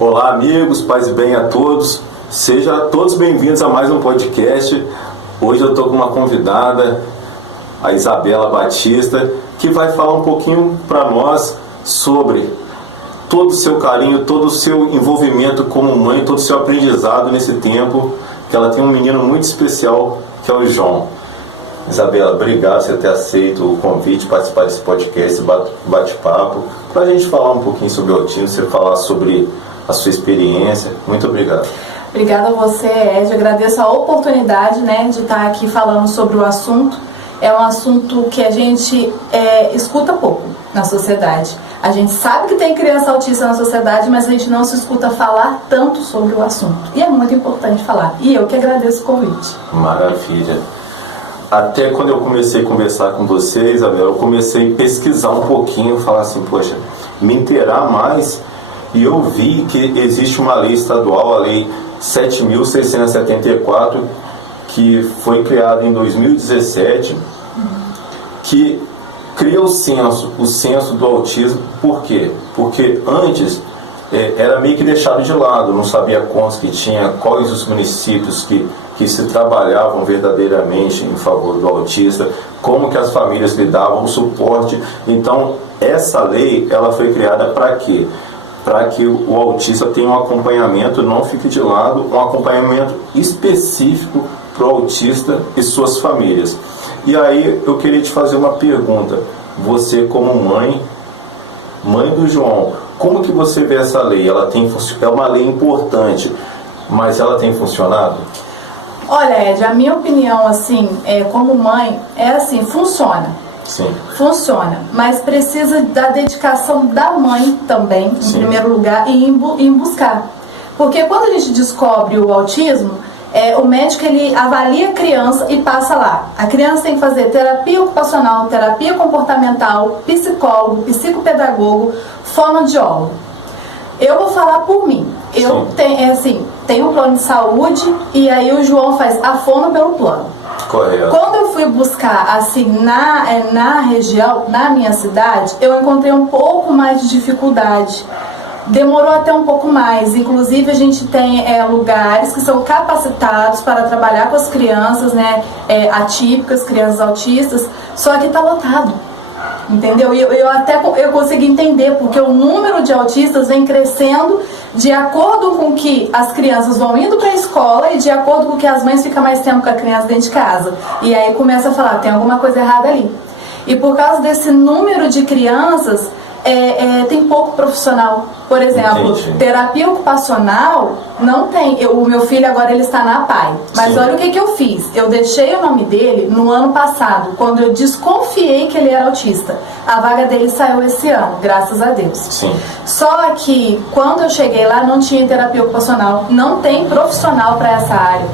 Olá, amigos, paz e bem a todos. Sejam todos bem-vindos a mais um podcast. Hoje eu estou com uma convidada, a Isabela Batista, que vai falar um pouquinho para nós sobre todo o seu carinho, todo o seu envolvimento como mãe, todo o seu aprendizado nesse tempo, que ela tem um menino muito especial, que é o João. Isabela, obrigado por você ter aceito o convite, participar desse podcast, bate-papo, para a gente falar um pouquinho sobre o autismo, você falar sobre a sua experiência. Muito obrigado. Obrigada a você, Ed. Agradeço a oportunidade, de estar aqui falando sobre o assunto. É um assunto que a gente escuta pouco na sociedade. A gente sabe que tem criança autista na sociedade, mas a gente não se escuta falar tanto sobre o assunto. E é muito importante falar. E eu que agradeço o convite. Maravilha. Até quando eu comecei a conversar com você, Isabela, eu comecei a pesquisar um pouquinho, falar assim, poxa, me inteirar mais, e eu vi que existe uma lei estadual, a Lei 7.674, que foi criada em 2017, que cria o censo do autismo. Por quê? Porque antes era meio que deixado de lado, não sabia quantos que tinha, quais os municípios que se trabalhavam verdadeiramente em favor do autista, como que as famílias lhe davam o suporte. Então, essa lei, ela foi criada para quê? Para que o autista tenha um acompanhamento, não fique de lado, um acompanhamento específico para o autista e suas famílias. E aí, eu queria te fazer uma pergunta. Você, como mãe do João, como que você vê essa lei? É uma lei importante, mas ela tem funcionado? Olha, Ed, a minha opinião, como mãe, funciona. Sim. Funciona, mas precisa da dedicação da mãe também, em primeiro lugar, e em buscar. Porque quando a gente descobre o autismo, o médico ele avalia a criança e passa lá. A criança tem que fazer terapia ocupacional, terapia comportamental, psicólogo, psicopedagogo, fonoaudiólogo. Eu vou falar por mim. Eu tenho um plano de saúde e aí o João faz a fono pelo plano. Correto. Quando eu fui buscar na região, na minha cidade, eu encontrei um pouco mais de dificuldade. Demorou até um pouco mais. Inclusive a gente tem lugares que são capacitados para trabalhar com as crianças, atípicas, crianças autistas, só que está lotado. Entendeu? E eu consegui entender, porque o número de autistas vem crescendo de acordo com que as crianças vão indo para a escola e de acordo com que as mães ficam mais tempo com a criança dentro de casa. E aí começa a falar, tem alguma coisa errada ali. E por causa desse número de crianças, tem pouco profissional. Por exemplo, terapia ocupacional não tem. O meu filho agora ele está na APAE. Mas olha o que eu fiz. Eu deixei o nome dele no ano passado, quando eu desconfiei que ele era autista. A vaga dele saiu esse ano, graças a Deus. Sim. Só que quando eu cheguei lá não tinha terapia ocupacional. Não tem profissional para essa área.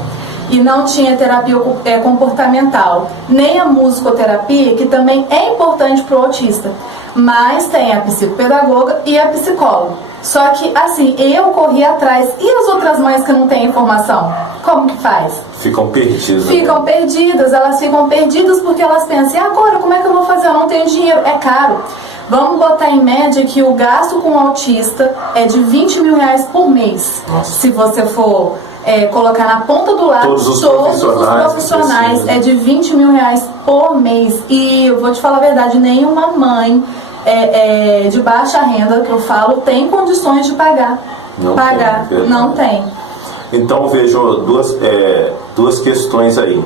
E não tinha terapia comportamental, nem a musicoterapia, que também é importante para o autista. Mas tem a psicopedagoga e a psicóloga. Só que, eu corri atrás. E as outras mães que não têm informação? Como que faz? Ficam perdidas. Ficam perdidas, elas ficam perdidas porque elas pensam, e agora, como é que eu vou fazer? Eu não tenho dinheiro, é caro. Vamos botar em média que o gasto com o autista é de R$20 mil por mês. Nossa. Se você for colocar na ponta do lápis, todos os profissionais é de R$20 mil por mês. E eu vou te falar a verdade, nenhuma mãe de baixa renda, que eu falo, tem condições de pagar. Não tem. Então eu vejo duas questões aí.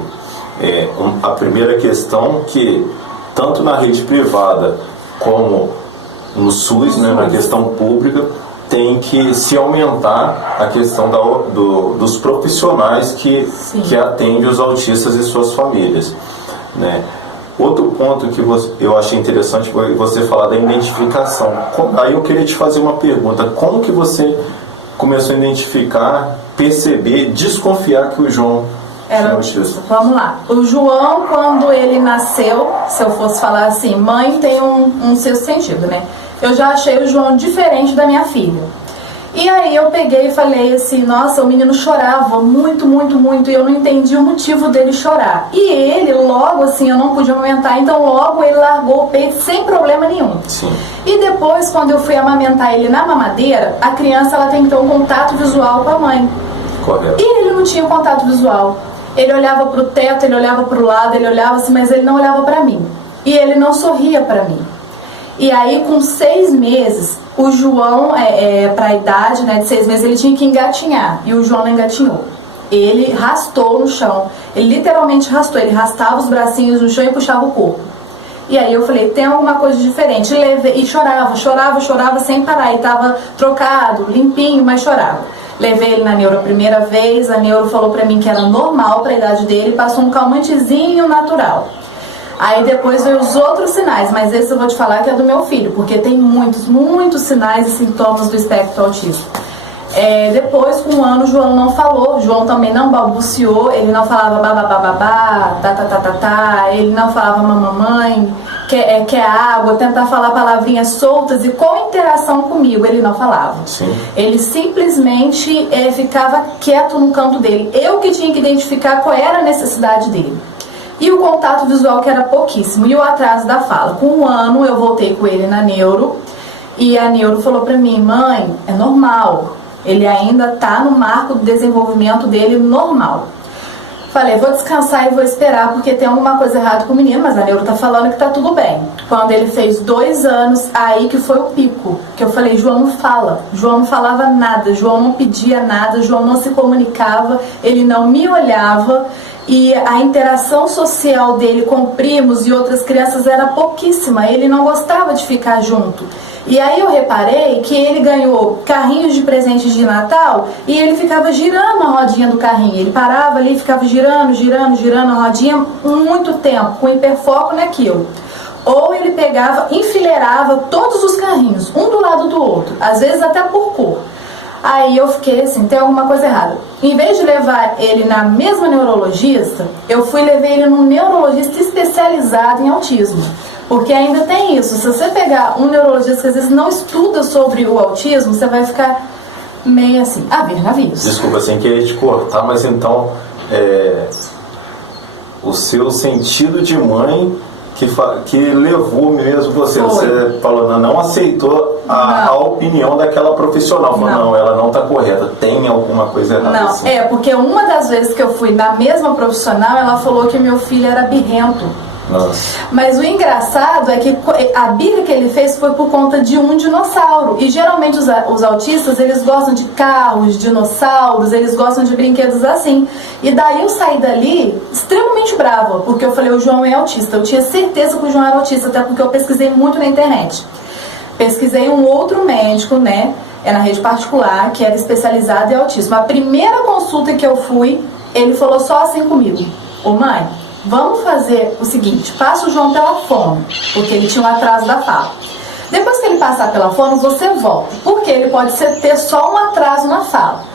A primeira questão, que tanto na rede privada como no SUS, na questão pública, tem que se aumentar a questão dos profissionais que atendem os autistas e suas famílias, Outro ponto que eu achei interessante foi você falar da identificação. Aí eu queria te fazer uma pergunta. Como que você começou a identificar, perceber, desconfiar que o João era autista? Vamos lá. O João, quando ele nasceu, se eu fosse falar assim, mãe tem um sexto sentido, Eu já achei o João diferente da minha filha. E aí eu peguei e falei assim, nossa, o menino chorava muito, muito, muito, e eu não entendi o motivo dele chorar. E ele, logo assim, eu não podia amamentar, então logo ele largou o peito sem problema nenhum. Sim. E depois, quando eu fui amamentar ele na mamadeira, a criança ela tem que ter um contato visual com a mãe. Correto. E ele não tinha contato visual. Ele olhava para o teto, ele olhava para o lado, ele olhava assim, mas ele não olhava para mim. E ele não sorria para mim. E aí, com 6 meses, o João, para a idade, né, de 6 meses, ele tinha que engatinhar. E o João não engatinhou. Ele rastou no chão. Ele literalmente rastou. Ele arrastava os bracinhos no chão e puxava o corpo. E aí eu falei, tem alguma coisa diferente. E chorava sem parar. E estava trocado, limpinho, mas chorava. Levei ele na neuro a primeira vez. A neuro falou para mim que era normal para a idade dele. Passou um calmantezinho natural. Aí depois veio os outros sinais, mas esse eu vou te falar que é do meu filho, porque tem muitos sinais e sintomas do espectro autista. Depois, com 1 ano, o João não falou, o João também não balbuciou, ele não falava babá, tá, ele não falava mamãe, quer água, tentar falar palavrinhas soltas e com interação comigo, ele não falava. Sim. Ele simplesmente ficava quieto no canto dele. Eu que tinha que identificar qual era a necessidade dele. E o contato visual que era pouquíssimo. E o atraso da fala. Com 1 ano eu voltei com ele na neuro. E a neuro falou pra mim, mãe, é normal. Ele ainda tá no marco do desenvolvimento dele normal. Falei, vou descansar e vou esperar porque tem alguma coisa errada com o menino. Mas a neuro tá falando que tá tudo bem. Quando ele fez 2 anos, aí que foi o pico. Que eu falei, João não fala. João não falava nada. João não pedia nada. João não se comunicava. Ele não me olhava. E a interação social dele com primos e outras crianças era pouquíssima. Ele não gostava de ficar junto. E aí eu reparei que ele ganhou carrinhos de presentes de Natal e ele ficava girando a rodinha do carrinho. Ele parava ali e ficava girando a rodinha muito tempo, com hiperfoco naquilo. Ou ele pegava, enfileirava todos os carrinhos, um do lado do outro, às vezes até por cor. Aí eu fiquei assim, tem alguma coisa errada. Em vez de levar ele na mesma neurologista, eu levei ele num neurologista especializado em autismo. Porque ainda tem isso, se você pegar um neurologista que às vezes não estuda sobre o autismo, você vai ficar meio assim, a ver navios. Desculpa, sem querer te cortar, mas então o seu sentido de mãe que levou mesmo você. Foi. Você falou, não aceitou a opinião daquela profissional. Falou, não, ela não está correta, tem alguma coisa errada. Não, assim. porque uma das vezes que eu fui na mesma profissional, ela falou que meu filho era birrento. Nossa. Mas o engraçado é que a birra que ele fez foi por conta de um dinossauro. E geralmente os autistas, eles gostam de carros, dinossauros, eles gostam de brinquedos assim. E daí eu saí dali extremamente brava, porque eu falei, o João é autista. Eu tinha certeza que o João era autista, até porque eu pesquisei muito na internet. Pesquisei um outro médico, né, na rede particular, que era especializado em autismo. A primeira consulta que eu fui, ele falou só assim comigo, ô mãe, vamos fazer o seguinte, passa o João pela fono, porque ele tinha um atraso da fala. Depois que ele passar pela fono, você volta, porque ele pode ter só um atraso na fala.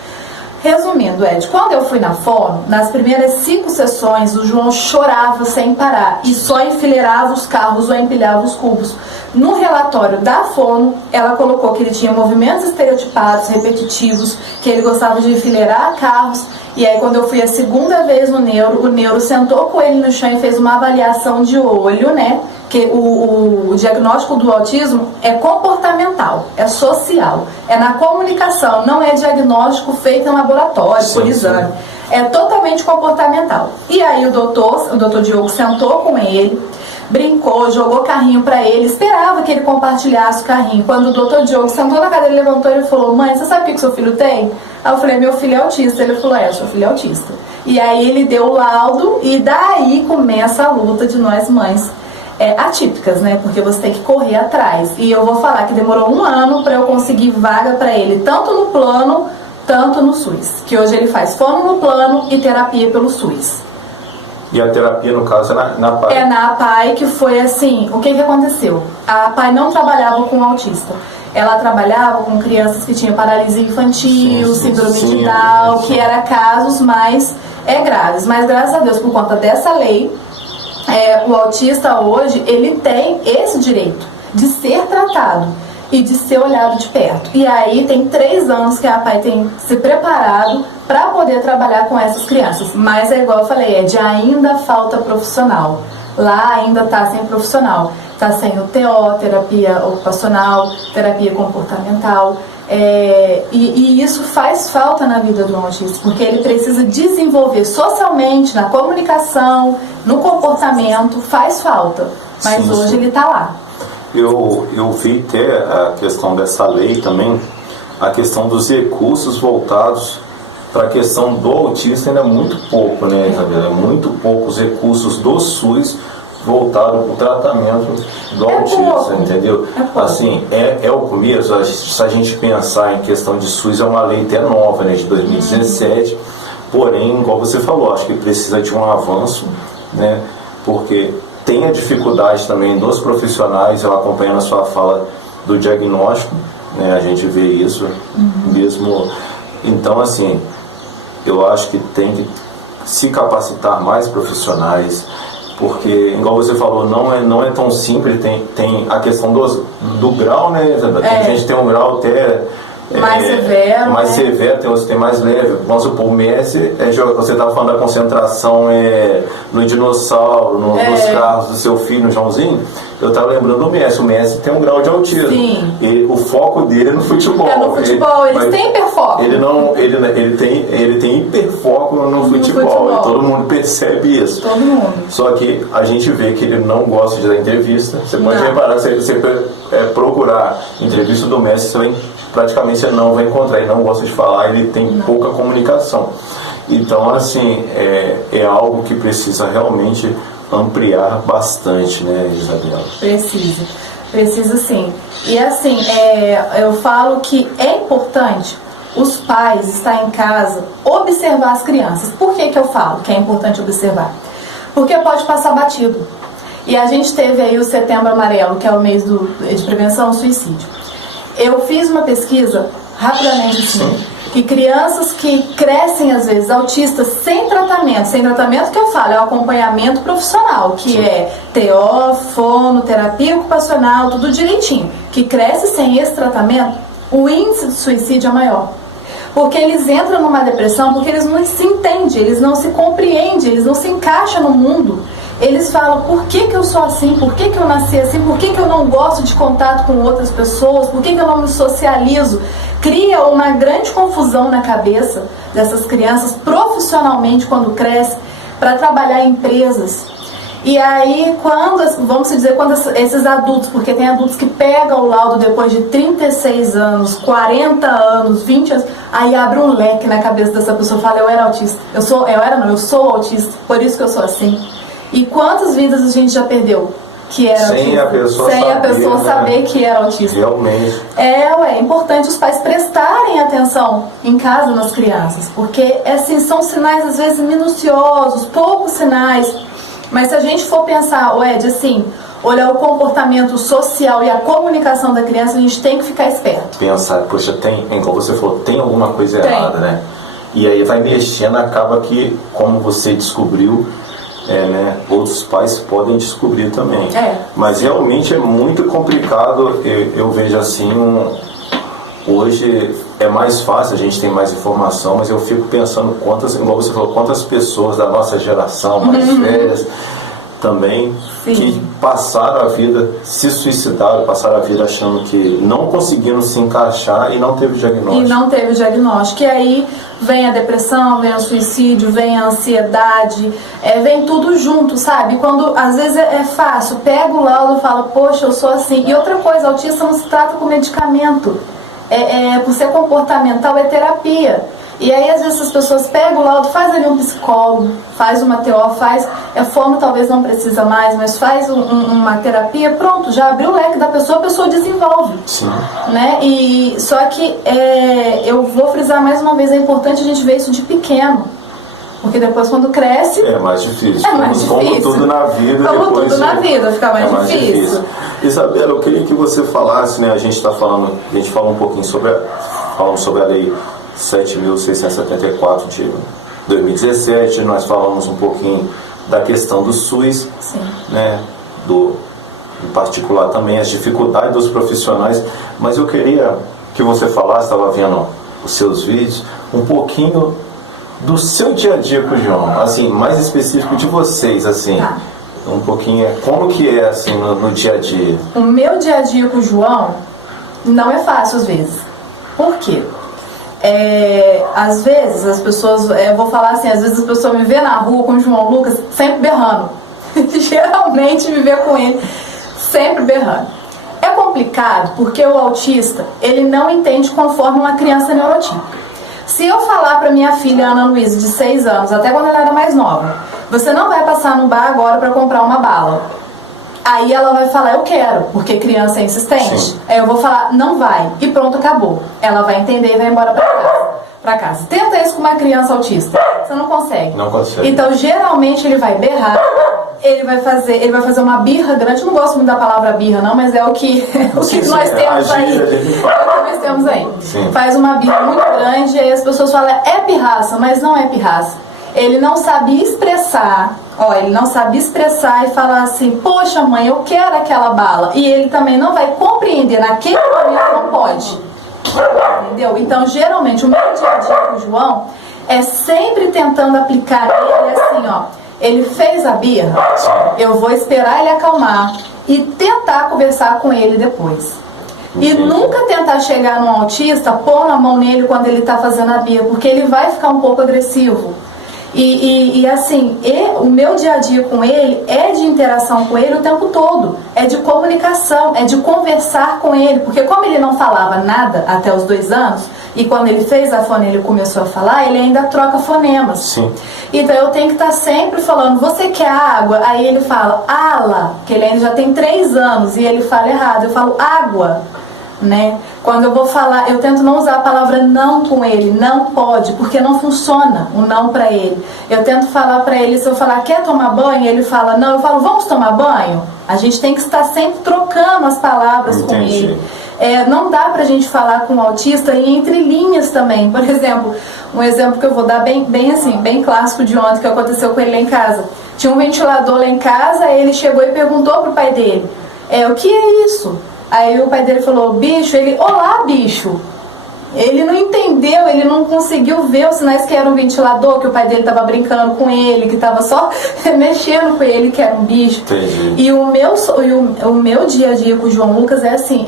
Resumindo, Ed, quando eu fui na fono, nas primeiras 5 sessões, o João chorava sem parar e só enfileirava os carros ou empilhava os cubos. No relatório da fono, ela colocou que ele tinha movimentos estereotipados, repetitivos, que ele gostava de enfileirar carros. E aí, quando eu fui a segunda vez no neuro, o neuro sentou com ele no chão e fez uma avaliação de olho, né? Que o diagnóstico do autismo é comportamental, é social, é na comunicação, não é diagnóstico feito em laboratório, por exame. É totalmente comportamental. E aí o doutor Diogo sentou com ele, brincou, jogou carrinho pra ele, esperava que ele compartilhasse o carrinho. Quando o doutor Diogo sentou na cadeira, ele levantou e falou, mãe, você sabe o que seu filho tem? Aí eu falei, meu filho é autista. Ele falou, seu filho é autista. E aí ele deu o laudo e daí começa a luta de nós mães atípicas, né? Porque você tem que correr atrás. E eu vou falar que demorou 1 ano pra eu conseguir vaga pra ele, tanto no plano, tanto no SUS. Que hoje ele faz fono no plano e terapia pelo SUS. E a terapia, no caso, é na APAI? É na APAI, que foi assim, o que aconteceu? A APAI não trabalhava com autista. Ela trabalhava com crianças que tinham paralisia infantil, síndrome de Down, que eram casos mais graves. Mas graças a Deus, por conta dessa lei, o autista hoje, ele tem esse direito de ser tratado. e de ser olhado de perto. E aí tem 3 anos que a APAE tem se preparado para poder trabalhar com essas crianças. Mas é igual eu falei, é de ainda falta profissional. Lá ainda está sem profissional. Está sem o TO, terapia ocupacional, terapia comportamental. E isso faz falta na vida do autista, porque ele precisa desenvolver socialmente, na comunicação, no comportamento, faz falta. Mas sim, hoje ele está lá. Eu vi até a questão dessa lei também, a questão dos recursos voltados para a questão do autista ainda é muito pouco, né, Isabela? É muito pouco os recursos do SUS voltados para o tratamento do autista, entendeu? Assim, é o começo. Se a gente pensar em questão de SUS, é uma lei até nova, né, de 2017, porém, igual você falou, acho que precisa de um avanço, né, porque tem a dificuldade também dos profissionais, eu acompanhando a sua fala do diagnóstico, né, a gente vê isso mesmo. Então, assim, eu acho que tem que se capacitar mais profissionais, porque, igual você falou, não é tão simples, tem a questão do grau, né? A gente tem um grau até mais severo, mais severo, tem outros que tem mais leve. Vamos supor, o Messi, você estava falando da concentração no dinossauro, nos carros do seu filho, no Joãozinho. Eu estava lembrando do Messi. O Messi tem um grau de autismo. Sim. O foco dele é no futebol. No futebol, eles têm hiperfoco. Ele tem hiperfoco no futebol. E todo mundo percebe isso. Todo mundo. Só que a gente vê que ele não gosta de dar entrevista. Você pode reparar, se você procurar entrevista do Messi, praticamente você não vai encontrar. Ele não gosta de falar, ele tem pouca comunicação. Então, assim, é algo que precisa realmente ampliar bastante, né, Isabela? Precisa sim. E assim, eu falo que é importante os pais estar em casa, observar as crianças. Por que eu falo que é importante observar? Porque pode passar batido. E a gente teve aí o Setembro Amarelo, que é o mês de prevenção ao suicídio. Eu fiz uma pesquisa, rapidamente assim, que crianças que crescem, às vezes, autistas sem tratamento que eu falo, é o acompanhamento profissional, que é TO, fono, terapia ocupacional, tudo direitinho, que cresce sem esse tratamento, o índice de suicídio é maior. Porque eles entram numa depressão, porque eles não se entendem, eles não se compreendem, eles não se encaixam no mundo. Eles falam, por que eu sou assim? Por que eu nasci assim? Por que eu não gosto de contato com outras pessoas? Por que eu não me socializo? Cria uma grande confusão na cabeça dessas crianças, profissionalmente, quando cresce, para trabalhar em empresas. E aí, quando esses adultos, porque tem adultos que pegam o laudo depois de 36 anos, 40 anos, 20 anos, aí abre um leque na cabeça dessa pessoa e fala, eu era autista. Eu sou autista, por isso que eu sou assim. E quantas vidas a gente já perdeu que era sem autista? Sem a pessoa saber que era autista. Realmente. É importante os pais prestarem atenção em casa nas crianças, porque assim, são sinais às vezes minuciosos, poucos sinais. Mas se a gente for pensar, assim, olhar o comportamento social e a comunicação da criança, a gente tem que ficar esperto. Pensar, poxa, como você falou, tem alguma coisa errada, né? E aí vai mexendo, acaba que, como você descobriu, outros pais podem descobrir também. Mas realmente é muito complicado. Eu vejo assim, hoje é mais fácil, a gente tem mais informação, mas eu fico pensando igual você falou, quantas pessoas da nossa geração, mais velhas, também, que passaram a vida, se suicidaram, passaram a vida achando que não conseguiram se encaixar e não teve diagnóstico. E aí vem a depressão, vem o suicídio, vem a ansiedade, vem tudo junto, sabe? Quando às vezes é fácil, pega o laudo e fala, poxa, eu sou assim. E outra coisa, autista não se trata com medicamento. Por ser comportamental, é terapia. E aí às vezes as pessoas pegam o laudo, faz ali um psicólogo, faz uma TO, fono talvez não precisa mais, mas faz uma terapia, pronto, já abriu o leque da pessoa, a pessoa desenvolve. Sim. Né? Só que eu vou frisar mais uma vez, é importante a gente ver isso de pequeno. Porque depois quando cresce... É mais difícil. Como tudo na vida. Fica mais difícil. Isabela, eu queria que você falasse, né? A gente falou um pouquinho sobre a lei 7.674 de 2017, nós falamos um pouquinho da questão do SUS, né, em particular também, as dificuldades dos profissionais, mas eu queria que você falasse, estava vendo os seus vídeos, um pouquinho do seu dia a dia com o João, assim, mais específico de vocês, assim, um pouquinho, como que é, assim, no dia a dia? O meu dia a dia com o João não é fácil, às vezes. Por quê? Às vezes as pessoas, eu vou falar assim, às vezes as pessoas me vê na rua com o João Lucas sempre berrando. Geralmente me vê com ele sempre berrando. É complicado porque o autista, ele não entende conforme uma criança neurotípica. Se eu falar para minha filha Ana Luísa, de 6 anos, até quando ela era mais nova, você não vai passar no bar agora para comprar uma bala. Aí ela vai falar, eu quero, porque criança é insistente. Sim. Aí eu vou falar, não vai. E pronto, acabou. Ela vai entender e vai embora pra casa. Tenta isso com uma criança autista. Você não consegue. Não consegue. Então, geralmente, ele vai berrar, ele vai fazer uma birra grande. Eu não gosto muito da palavra birra, não, mas é o que, nós temos aí. Nós temos aí. Sim. Faz uma birra muito grande e aí as pessoas falam, é pirraça, mas não é pirraça. Ele não sabe expressar, ele não sabe expressar e falar assim, poxa mãe, eu quero aquela bala. E ele também não vai compreender, naquele momento não pode. Entendeu? Então, geralmente, o meu dia a dia com o João é sempre tentando aplicar nele assim, ele fez a birra, eu vou esperar ele acalmar e tentar conversar com ele depois. E nunca tentar chegar num autista, pôr a mão nele quando ele está fazendo a birra, porque ele vai ficar um pouco agressivo. E assim, o meu dia a dia com ele é de interação com ele o tempo todo, é de comunicação, é de conversar com ele, porque como ele não falava nada até os 2 anos, e quando ele fez a fone ele começou a falar, ele ainda troca fonemas. Sim. Então eu tenho que estar sempre falando, você quer água? Aí ele fala, ala, que ele ainda já tem 3 anos, e ele fala errado, eu falo água. Né? Quando eu vou falar, eu tento não usar a palavra não com ele, não pode, porque não funciona o não pra ele. Eu tento falar pra ele, se eu falar quer tomar banho, ele fala não, eu falo vamos tomar banho. A gente tem que estar sempre trocando as palavras com ele. Não dá pra gente falar com o autista e entre linhas também. Por exemplo, um exemplo que eu vou dar bem assim, bem clássico de ontem que aconteceu com ele lá em casa. Tinha um ventilador lá em casa, ele chegou e perguntou pro pai dele, o que é isso? Aí o pai dele falou, bicho, olá, bicho. Ele não entendeu, ele não conseguiu ver os sinais que era um ventilador, que o pai dele estava brincando com ele, que estava só mexendo com ele, que era um bicho. Entendi. E o meu dia a dia com o João Lucas é assim,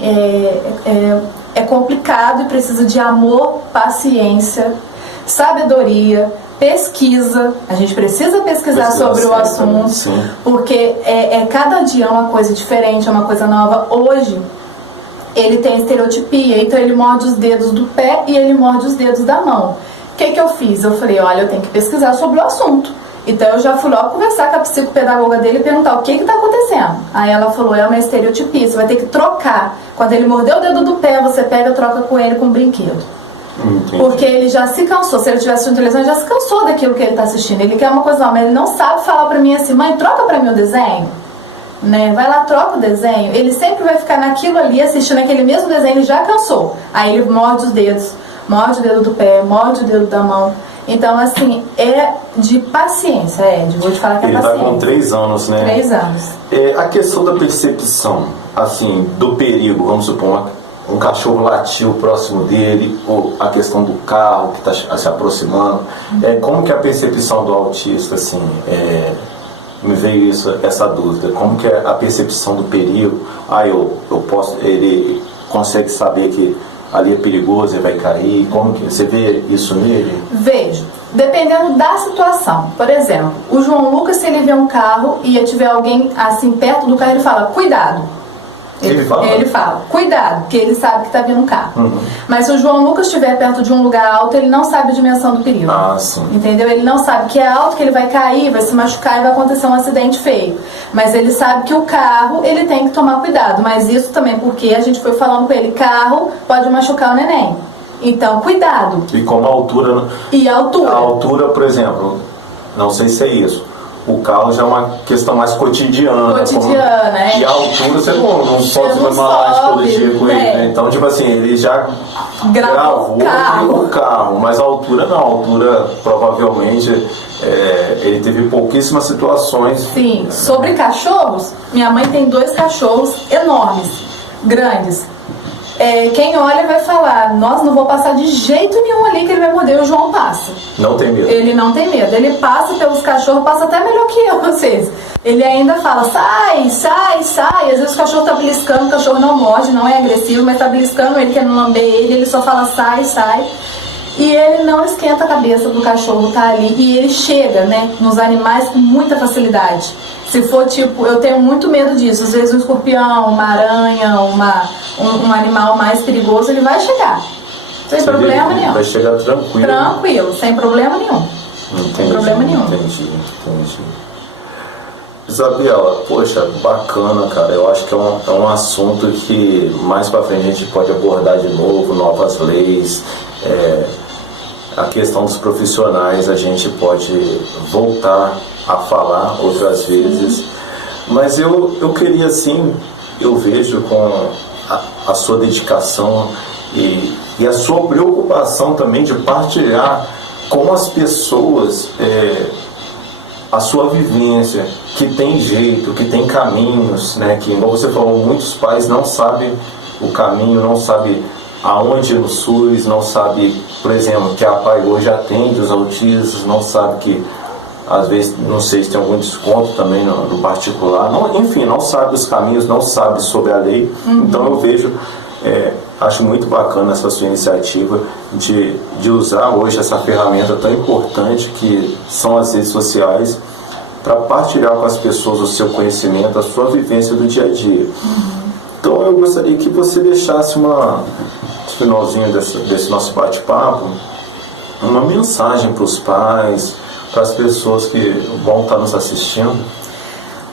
é complicado e precisa de amor, paciência, sabedoria, pesquisa. A gente precisa pesquisar sobre o assunto, sim. Porque cada dia é uma coisa diferente, é uma coisa nova. Hoje ele tem estereotipia, então ele morde os dedos do pé e ele morde os dedos da mão. O que eu fiz? Eu falei, olha, eu tenho que pesquisar sobre o assunto. Então eu já fui logo conversar com a psicopedagoga dele e perguntar o que está acontecendo. Aí ela falou, é uma estereotipia, você vai ter que trocar. Quando ele mordeu o dedo do pé, você pega e troca com ele com um brinquedo. Entendi. Porque ele já se cansou. Se ele tivesse assistindo televisão, ele já se cansou daquilo que ele está assistindo. Ele quer uma coisa nova, mas ele não sabe falar pra mim assim, mãe, troca pra mim o desenho, né? Vai lá, troca o desenho. Ele sempre vai ficar naquilo ali, assistindo aquele mesmo desenho, ele já cansou. Aí ele morde os dedos, morde o dedo do pé, morde o dedo da mão. Então, assim, é de paciência, vou te falar que é paciência. Ele vai com 3 anos, né? 3 anos. A questão da percepção, assim, do perigo, vamos supor, um cachorro latiu próximo dele, ou a questão do carro que está se aproximando. Como que é a percepção do autista, assim, me veio essa dúvida, como que é a percepção do perigo? Ele consegue saber que ali é perigoso, ele vai cair, como que você vê isso nele? Vejo, dependendo da situação. Por exemplo, o João Lucas, se ele vê um carro e tiver alguém assim perto do carro, ele fala, cuidado. Ele fala, cuidado, porque ele sabe que está vindo um carro. Uhum. Mas se o João Lucas estiver perto de um lugar alto, ele não sabe a dimensão do perigo. Ah, sim. Entendeu? Ele não sabe que é alto, que ele vai cair, vai se machucar e vai acontecer um acidente feio. Mas ele sabe que o carro, ele tem que tomar cuidado. Mas isso também porque a gente foi falando com ele, carro pode machucar o neném. Então, cuidado. E como a altura... E a altura? A altura, por exemplo, não sei se é isso. o carro já é uma questão mais cotidiana. Cotidiana, E a altura você não pode fazer uma laje todo dia com ele, né? Então, tipo assim, ele já gravou o carro, mas a altura não. A altura, provavelmente, ele teve pouquíssimas situações. Sim. Sobre cachorros, minha mãe tem 2 cachorros enormes, grandes. Quem olha vai falar, nossa, não vou passar de jeito nenhum ali que ele vai morder. O João passa. Não tem medo. Ele não tem medo. Ele passa pelos cachorros, passa até melhor que eu, vocês. Ele ainda fala, sai, sai, sai. Às vezes o cachorro tá beliscando, o cachorro não morde, não é agressivo, mas tá beliscando ele, quer não lamber ele só fala, sai, sai. E ele não esquenta a cabeça do cachorro tá ali. E ele chega, né, nos animais com muita facilidade. Se for tipo, eu tenho muito medo disso. Às vezes um escorpião, uma aranha, um animal mais perigoso, ele vai chegar. Sem problema nenhum. Vai chegar tranquilo. Tranquilo, sem problema nenhum. Sem problema nenhum. Entendi. Isabela, poxa, bacana, cara. Eu acho que é um assunto que mais pra frente a gente pode abordar de novo, novas leis. A questão dos profissionais a gente pode voltar a falar outras vezes, mas eu queria, assim, eu vejo com a sua dedicação e a sua preocupação também de partilhar com as pessoas a sua vivência, que tem jeito, que tem caminhos, né? Que, como você falou, muitos pais não sabem o caminho, não sabem aonde no SUS, não sabe, por exemplo, que a PAI hoje atende os autistas, não sabe que, às vezes, não sei se tem algum desconto também no particular, enfim, não sabe os caminhos, não sabe sobre a lei. Então eu vejo, acho muito bacana essa sua iniciativa de usar hoje essa ferramenta tão importante que são as redes sociais para partilhar com as pessoas o seu conhecimento, a sua vivência do dia a dia. Então eu gostaria que você deixasse no finalzinho desse nosso bate-papo, uma mensagem para os pais, para as pessoas que vão estar nos assistindo.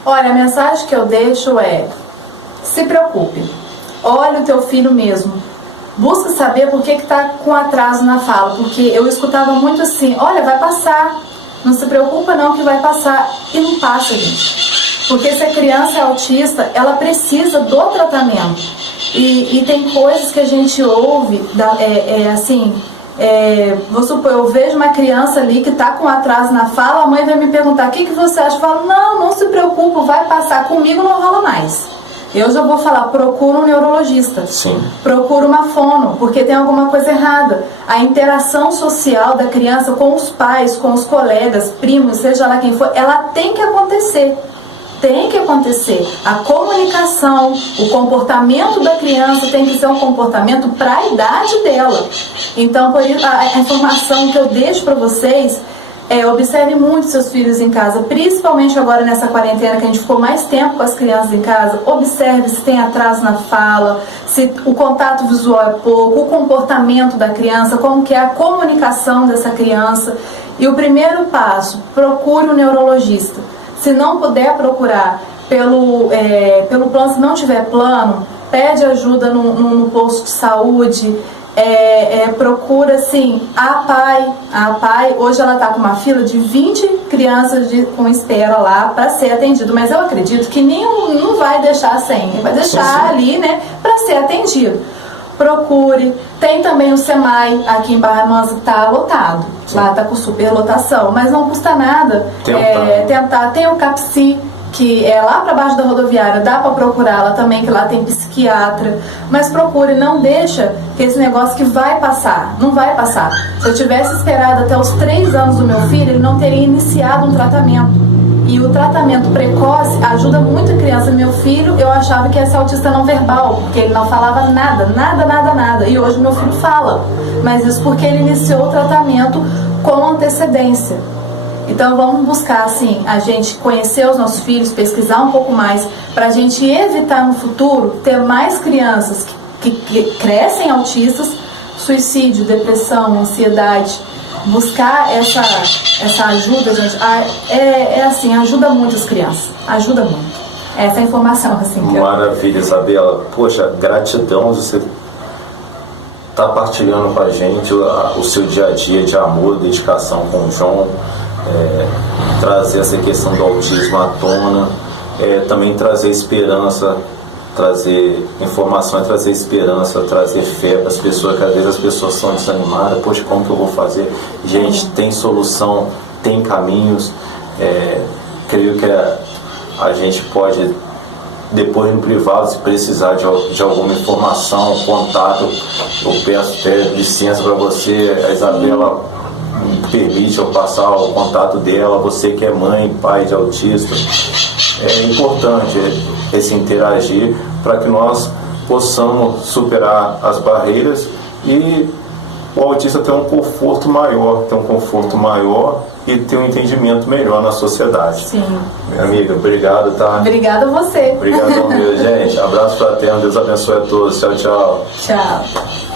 Olha, a mensagem que eu deixo é: se preocupe, olhe o teu filho mesmo, busca saber por que está com atraso na fala, porque eu escutava muito assim, olha, vai passar, não se preocupa não que vai passar, e não passa, gente, porque se a criança é autista, ela precisa do tratamento, e tem coisas que a gente ouve, vou supor, eu vejo uma criança ali que está com atraso na fala, a mãe vai me perguntar, o que você acha? Eu falo, não se preocupa, vai passar, comigo não rola mais. Eu já vou falar, procura um neurologista. Sim. Procura uma fono, porque tem alguma coisa errada. A interação social da criança com os pais, com os colegas, primos, seja lá quem for, ela tem que acontecer. Tem que acontecer. A comunicação, o comportamento da criança tem que ser um comportamento para a idade dela. Então, por isso, a informação que eu deixo para vocês observe muito seus filhos em casa, principalmente agora nessa quarentena que a gente ficou mais tempo com as crianças em casa. Observe se tem atraso na fala, se o contato visual é pouco, o comportamento da criança, como que é a comunicação dessa criança. E o primeiro passo, procure um neurologista. Se não puder procurar pelo plano, se não tiver plano, pede ajuda no posto de saúde. Procura assim, a PAI hoje ela está com uma fila de 20 crianças com espera lá para ser atendido, mas eu acredito que nenhum não vai deixar sem, vai deixar ali, né, para ser atendido. Procure, tem também o SEMAI aqui em Barra Mansa, está lotado, lá está com superlotação, mas não custa nada tentar. Tem o CAPSI, que é lá para baixo da rodoviária, dá para procurar lá também, que lá tem psiquiatra, mas procure, não deixa que esse negócio que vai passar, não vai passar. Se eu tivesse esperado até os 3 anos do meu filho, ele não teria iniciado um tratamento, e o tratamento precoce ajuda muito a criança. Meu filho, eu achava que ia ser autista não verbal, porque ele não falava nada, e hoje meu filho fala, mas isso porque ele iniciou o tratamento com antecedência. Então vamos buscar, assim, a gente conhecer os nossos filhos, pesquisar um pouco mais, para a gente evitar no futuro ter mais crianças que crescem autistas, suicídio, depressão, ansiedade. Buscar essa ajuda, gente, assim, ajuda muito as crianças, ajuda muito. Essa é a informação, assim. Maravilha, Isabela. Poxa, gratidão de você estar partilhando com a gente o seu dia a dia de amor, dedicação com o João. trazer essa questão do autismo à tona, também trazer esperança, trazer informação, trazer esperança, trazer fé para as pessoas, que às vezes as pessoas são desanimadas. Poxa, como que eu vou fazer? Gente, tem solução, tem caminhos. Creio que a gente pode, depois no privado, se precisar de alguma informação, contato, eu peço até licença para você, a Isabela me permite eu passar o contato dela, você que é mãe, pai de autista. É importante esse interagir para que nós possamos superar as barreiras e o autista ter um conforto maior e ter um entendimento melhor na sociedade. Sim. Minha amiga, obrigado, tá? Obrigada a você. Obrigado, meu gente. Abraço fraterno, Deus abençoe a todos. Tchau, tchau. Tchau.